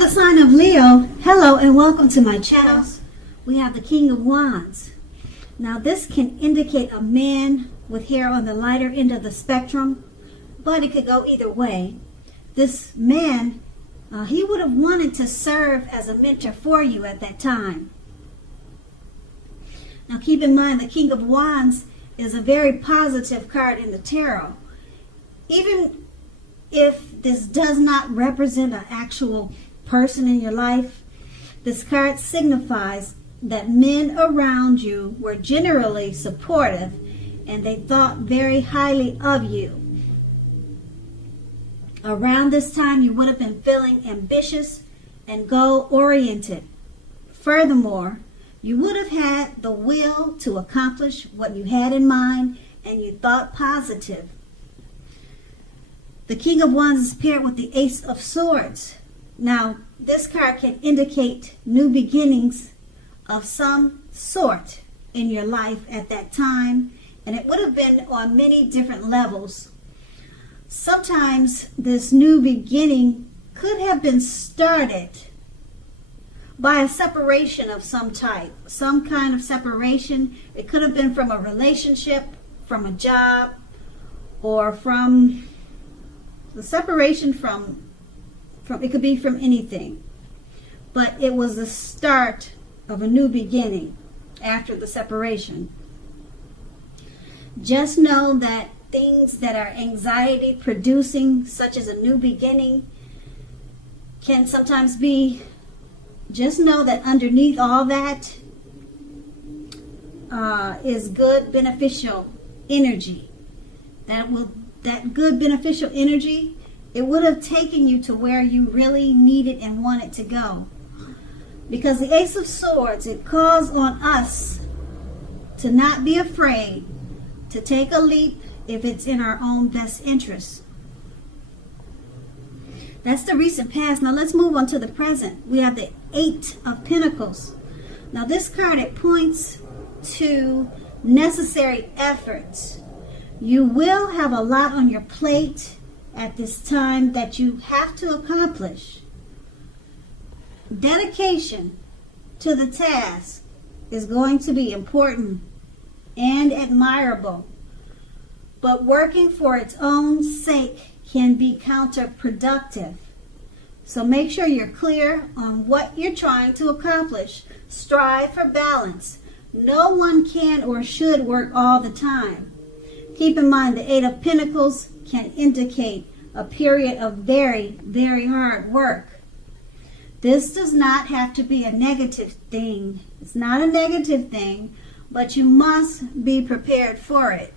the sign of Leo, hello and welcome to my channel. We have the King of Wands. Now this can indicate a man with hair on the lighter end of the spectrum, but it could go either way. This man, he would have wanted to serve as a mentor for you at that time. Now keep in mind the King of Wands is a very positive card in the tarot. Even if this does not represent an actual person in your life, this card signifies that men around you were generally supportive and they thought very highly of you. Around this time, you would have been feeling ambitious and goal-oriented. Furthermore, you would have had the will to accomplish what you had in mind and you thought positive. The King of Wands is paired with the Ace of Swords. Now, this card can indicate new beginnings of some sort in your life at that time, and it would have been on many different levels. Sometimes this new beginning could have been started by a separation of some type, some kind of separation. It could have been from a relationship, from a job, or from the separation from it could be from anything. But it was the start of a new beginning after the separation. Just know that things that are anxiety producing, such as a new beginning, can sometimes be, just know that underneath all that is good beneficial energy. That good beneficial energy, it would have taken you to where you really needed and wanted to go. Because the Ace of Swords, it calls on us to not be afraid to take a leap if it's in our own best interest. That's the recent past. Now let's move on to the present. We have the Eight of Pentacles. Now this card, it points to necessary efforts. You will have a lot on your plate at this time that you have to accomplish. Dedication to the task is going to be important and admirable, but working for its own sake can be counterproductive. So make sure you're clear on what you're trying to accomplish. Strive for balance. No one can or should work all the time. Keep in mind the Eight of Pentacles can indicate a period of very, very hard work. This does not have to be a negative thing. It's not a negative thing, but you must be prepared for it.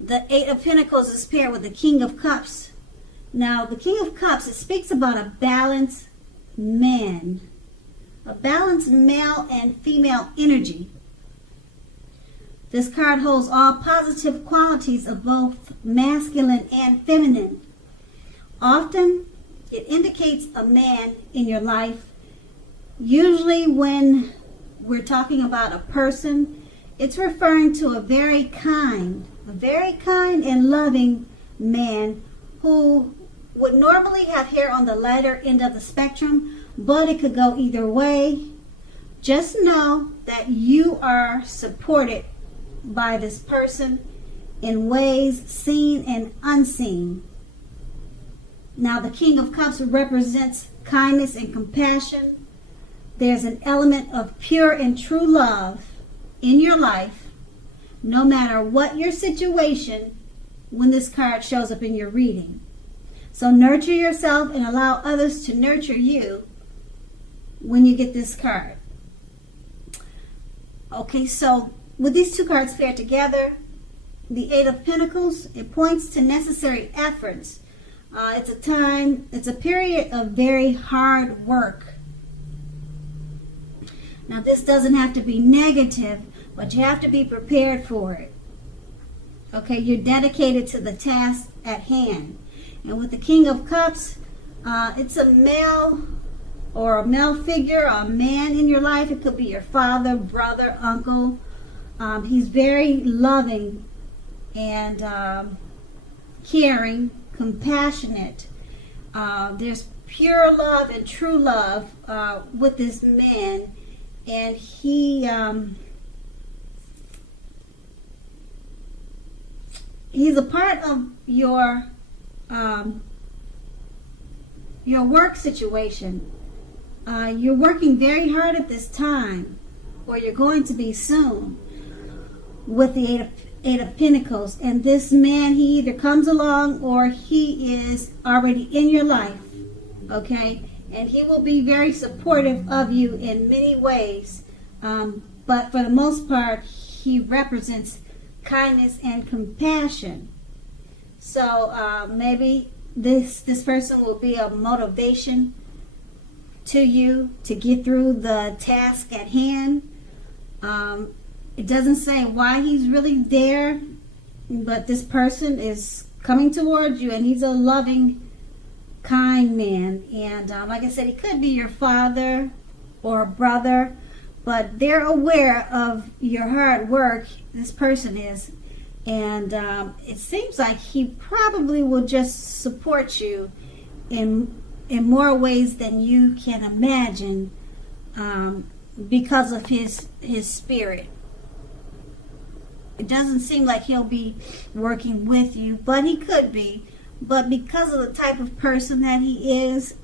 The Eight of Pentacles is paired with the King of Cups. Now, the King of Cups, it speaks about a balanced man, a balanced male and female energy. This card holds all positive qualities of both masculine and feminine. Often, it indicates a man in your life. Usually when we're talking about a person, it's referring to a very kind and loving man who would normally have hair on the lighter end of the spectrum, but it could go either way. Just know that you are supported by this person in ways seen and unseen. Now the King of Cups represents kindness and compassion. There's an element of pure and true love in your life, no matter what your situation, when this card shows up in your reading. So nurture yourself and allow others to nurture you when you get this card. Okay, so with these two cards paired together, the Eight of Pentacles, it points to necessary efforts. It's a period of very hard work. Now this doesn't have to be negative, but you have to be prepared for it. Okay, you're dedicated to the task at hand. And with the King of Cups, it's a male or a male figure, a man in your life. It could be your father, brother, uncle. He's very loving and caring, compassionate. There's pure love and true love with this man, and he's a part of your work situation. You're working very hard at this time, or you're going to be soon, with the Eight of Pentacles. And this man, he either comes along or he is already in your life, okay? And he will be very supportive of you in many ways. But for the most part, he represents kindness and compassion. So maybe this person will be a motivation to you to get through the task at hand. It doesn't say why he's really there, but this person is coming towards you, and he's a loving, kind man. And like I said, he could be your father or a brother, but they're aware of your hard work, this person is. And it seems like he probably will just support you in more ways than you can imagine, because of his spirit. It doesn't seem like he'll be working with you, but he could be. But because of the type of person that he is,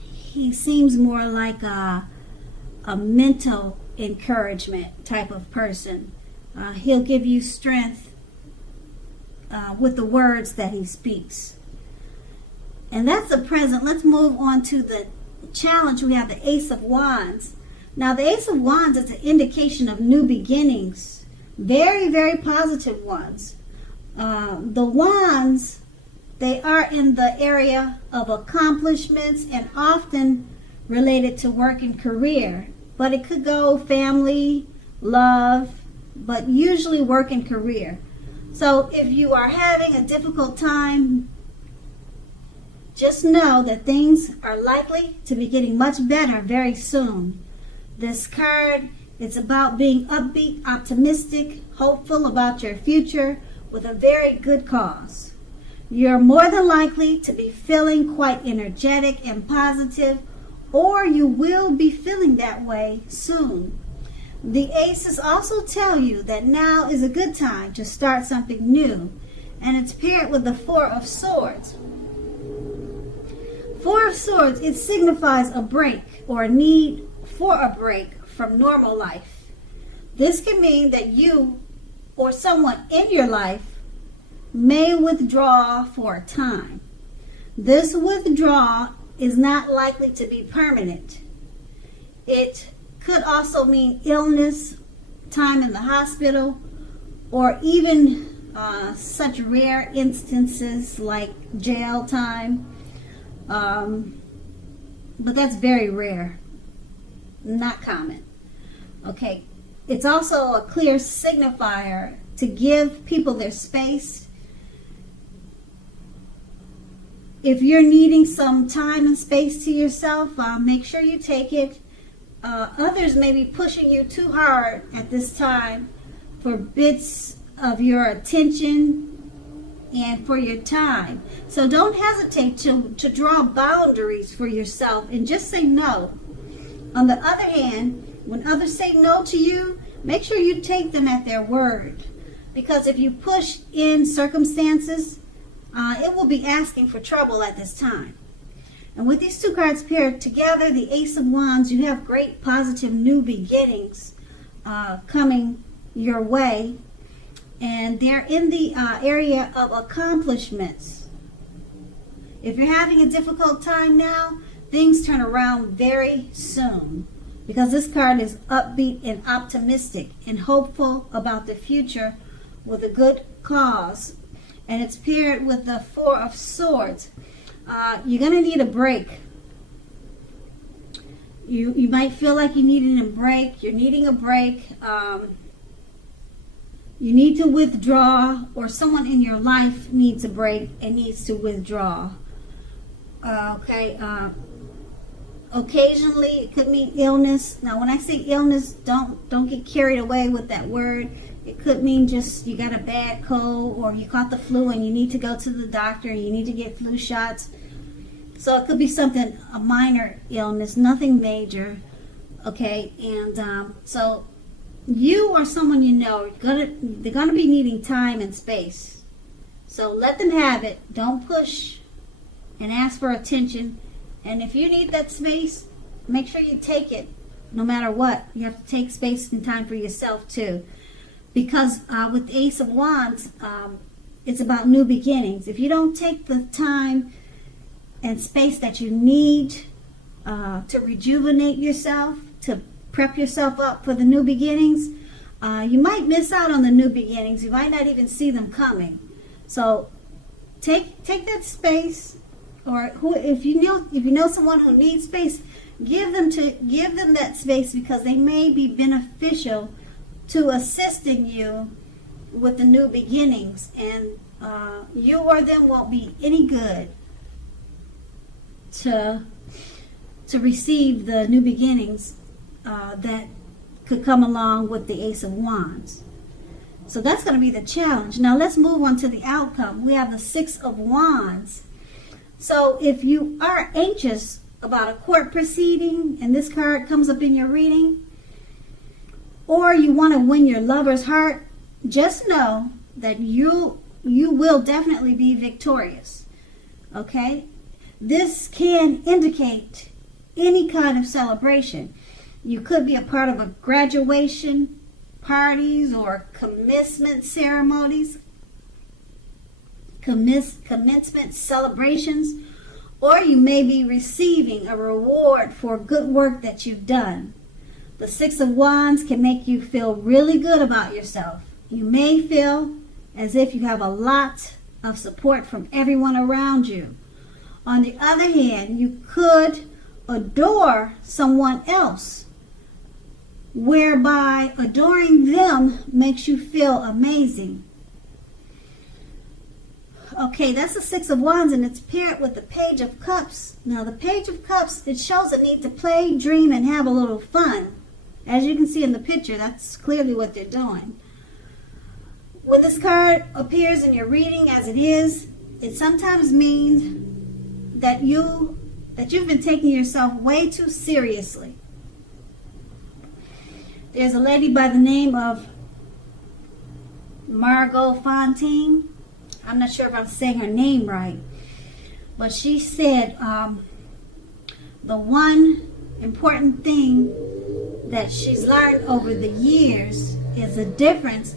he seems more like a mental encouragement type of person. He'll give you strength with the words that he speaks. And that's the present. Let's move on to the challenge. We have the Ace of Wands. Now, the Ace of Wands is an indication of new beginnings. Very, very positive ones. The Wands, they are in the area of accomplishments and often related to work and career. But it could go family, love, but usually work and career. So if you are having a difficult time, just know that things are likely to be getting much better very soon. This card, it's about being upbeat, optimistic, hopeful about your future with a very good cause. You're more than likely to be feeling quite energetic and positive, or you will be feeling that way soon. The aces also tell you that now is a good time to start something new, and it's paired with the Four of Swords. Four of Swords, it signifies a break or a need for a break from normal life. This can mean that you or someone in your life may withdraw for a time. This withdrawal is not likely to be permanent. It could also mean illness, time in the hospital, or even such rare instances like jail time. But that's very rare, not common. Okay, it's also a clear signifier to give people their space. If you're needing some time and space to yourself, make sure you take it. Others may be pushing you too hard at this time for bits of your attention and for your time. So don't hesitate to draw boundaries for yourself and just say no. On the other hand, when others say no to you, make sure you take them at their word. Because if you push in circumstances, it will be asking for trouble at this time. And with these two cards paired together, the Ace of Wands, you have great positive new beginnings coming your way. And they're in the area of accomplishments. If you're having a difficult time now, things turn around very soon. Because this card is upbeat and optimistic and hopeful about the future with a good cause. And it's paired with the Four of Swords. You're going to need a break. You might feel like you need a break. You're needing a break. You need to withdraw, or someone in your life needs a break and needs to withdraw. Occasionally, it could mean illness. Now, when I say illness, don't get carried away with that word. It could mean just you got a bad cold, or you caught the flu and you need to go to the doctor and you need to get flu shots. So it could be something, a minor illness, nothing major. Okay, and so you or someone you know, they're gonna be needing time and space. So let them have it. Don't push and ask for attention. And if you need that space, make sure you take it. No matter what, you have to take space and time for yourself too. Because with the Ace of Wands, it's about new beginnings. If you don't take the time and space that you need to rejuvenate yourself, to prep yourself up for the new beginnings, you might miss out on the new beginnings. You might not even see them coming. So take that space, or if you know someone who needs space, give them that space, because they may be beneficial to assisting you with the new beginnings, and you or them won't be any good to receive the new beginnings that could come along with the Ace of Wands. So that's going to be the challenge. Now let's move on to the outcome. We have the Six of Wands. So if you are anxious about a court proceeding, and this card comes up in your reading, or you want to win your lover's heart, just know that you will definitely be victorious. Okay? This can indicate any kind of celebration. You could be a part of a graduation parties or commencement ceremonies, commencement celebrations, or you may be receiving a reward for good work that you've done. The Six of Wands can make you feel really good about yourself. You may feel as if you have a lot of support from everyone around you. On the other hand, you could adore someone else, whereby adoring them makes you feel amazing. Okay, that's the Six of Wands, and it's paired with the Page of Cups. Now, the Page of Cups, it shows a need to play, dream, and have a little fun. As you can see in the picture, that's clearly what they're doing. When this card appears in your reading as it is, it sometimes means that you've been taking yourself way too seriously. There's a lady by the name of Margot Fontaine. I'm not sure if I'm saying her name right, but she said the one important thing that she's learned over the years is the difference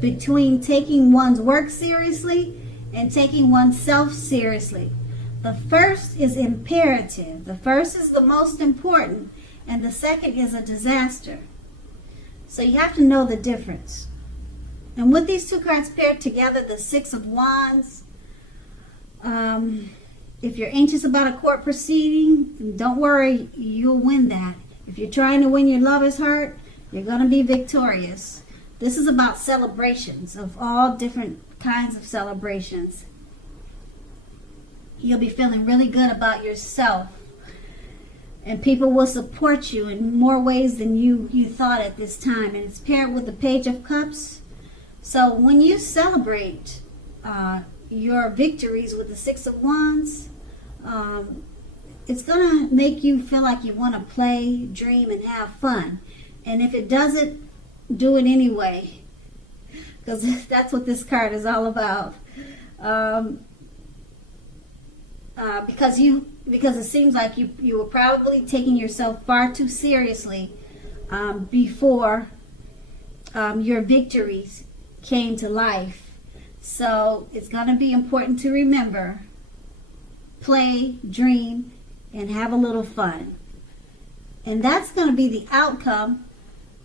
between taking one's work seriously and taking oneself seriously. The first is imperative. The first is the most important, and the second is a disaster. So you have to know the difference. And with these two cards paired together, the Six of Wands, if you're anxious about a court proceeding, don't worry, you'll win that. If you're trying to win your lover's heart, you're going to be victorious. This is about celebrations, of all different kinds of celebrations. You'll be feeling really good about yourself, and people will support you in more ways than you thought at this time. And it's paired with the Page of Cups. So when you celebrate your victories with the Six of Wands, it's going to make you feel like you want to play, dream, and have fun. And if it doesn't, do it anyway, because that's what this card is all about. Because it seems like you were probably taking yourself far too seriously before your victories came to life. So it's going to be important to remember, play, dream, and have a little fun. And that's going to be the outcome